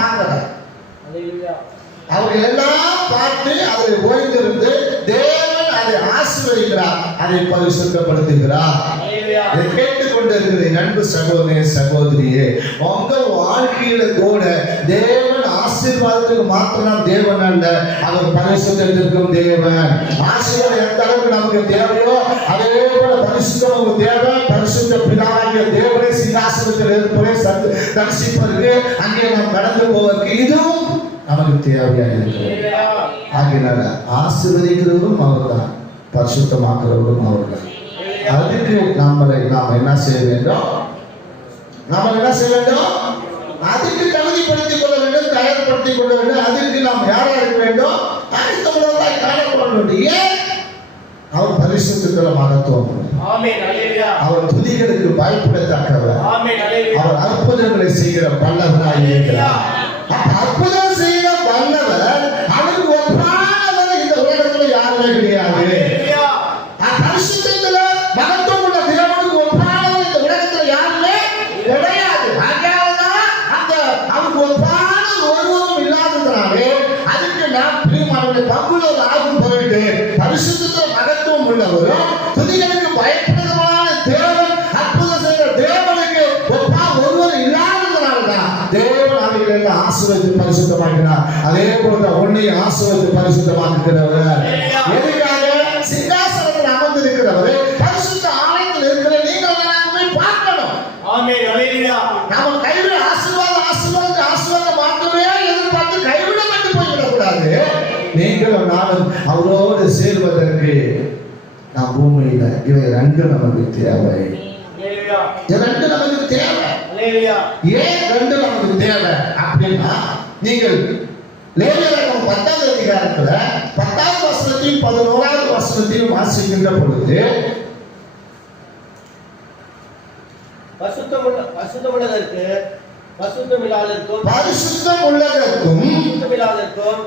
அல்லேலூயா அவர்கள் எல்லாம் பார்த்து அதில் ஓய்ந்திருந்து தேவன் அதை ஆசீர்வதிக்கிறார் அதை பரிசுத்தப்படுத்துகிறார். அல்லேலூயா இதை கேட்டுக்கொண்டு இருக்கிற என் அன்பு சகோதரே சகோதரியே உங்க வாழ்க்கையில கூட தேவன் ஆசீர்வாதத்துக்கு மாத்திரம் தேவன் அல்ல அவர் பரிசுத்தத்திற்கும் தேவன். ஆசீர்வாதம் எந்த அளவுக்கு நமக்கு தேவையோ அதே போல பரிசுத்தம் தேவை பரிசுத்த பிதாவாகிய தேவனே சிங்காசனத்தில் இருப்பதை சத்து தரிசிப்பதற்கு அங்கே நாம் கடந்து போவதற்கு இதுவும் நமக்கு தேவையா இருக்கிறது. ஆகினால ஆசீர்வதிக்கிறவரும் அவர்தான் பரிசுத்தமாக்குறவரும் அவர்தான். அதுக்கு நம்மளை நாம் என்ன செய்ய வேண்டும்? நாம் என்ன செய்ய வேண்டும்? அதுக்கு தகுதிப்படுத்திக் கொள்ள வேண்டும் தயார்படுத்திக் கொள்ள வேண்டும். அதுக்கு நாம் யாரா இருக்க வேண்டும்? தனித்தவர்களாய் காணப்பட வேண்டும். ஏன்? அவர். ஆமென் அல்லேலூயா. அவர் துதிகளுக்கு பயப்படத்தக்கவர் அவர் அற்புதங்களை செய்கிற பல்லவராய் இருக்கிறார். அற்புதம் செய்கிற வல்லவர் அவருக்கு ஒன்றானவர் இந்த உலகத்துல யாருமே கிடையாது. அல்லேலூயா பரிசுத்தத்துல மகத்துவம் உள்ள தேவனுக்கு ஒன்றானவர் ஆசீர்வதித்து பரிசுத்தமாக்கினார். அதே போல உன்னையும் ஆசீர்வதித்து பரிசுத்தமாக்குகிறவர். எதுக்காக? சிங்காசனத்தில் அமர்ந்திருக்கிறவர். பரிசுத்த ஆலயத்தில் இருக்கிற நீங்கள் போய் பார்க்கணும். நாம கைவிட ஆசீர்வாதம் ஆசீர்வாதம் ஆசீர்வாதம் மட்டுமே எதிர்பார்த்து கைவிடப்பட்டு போய்விடக்கூடாது. நீங்களும் நானும் அவரோடு சேர்வதற்கு நாம் பூமியில இவை ரெண்டு நமக்கு தேவை. ரெண்டு நமக்கு தேவை. ஏன் ரெண்டு நமக்கு தேவை? நீங்கள் லேவியரகம் பத்தாவது அதிகாரத்துல பத்தாவது வசனத்தையும் பதினோராவது வசனத்தையும் வாசிக்கின்ற பொழுது பசுத்தமுள்ள பசுத்தமுள்ளதற்கு பசுத்தமில்லாததற்கும் பரிசுத்தம் உள்ளதற்கும் பசுத்தமில்லாததற்கும்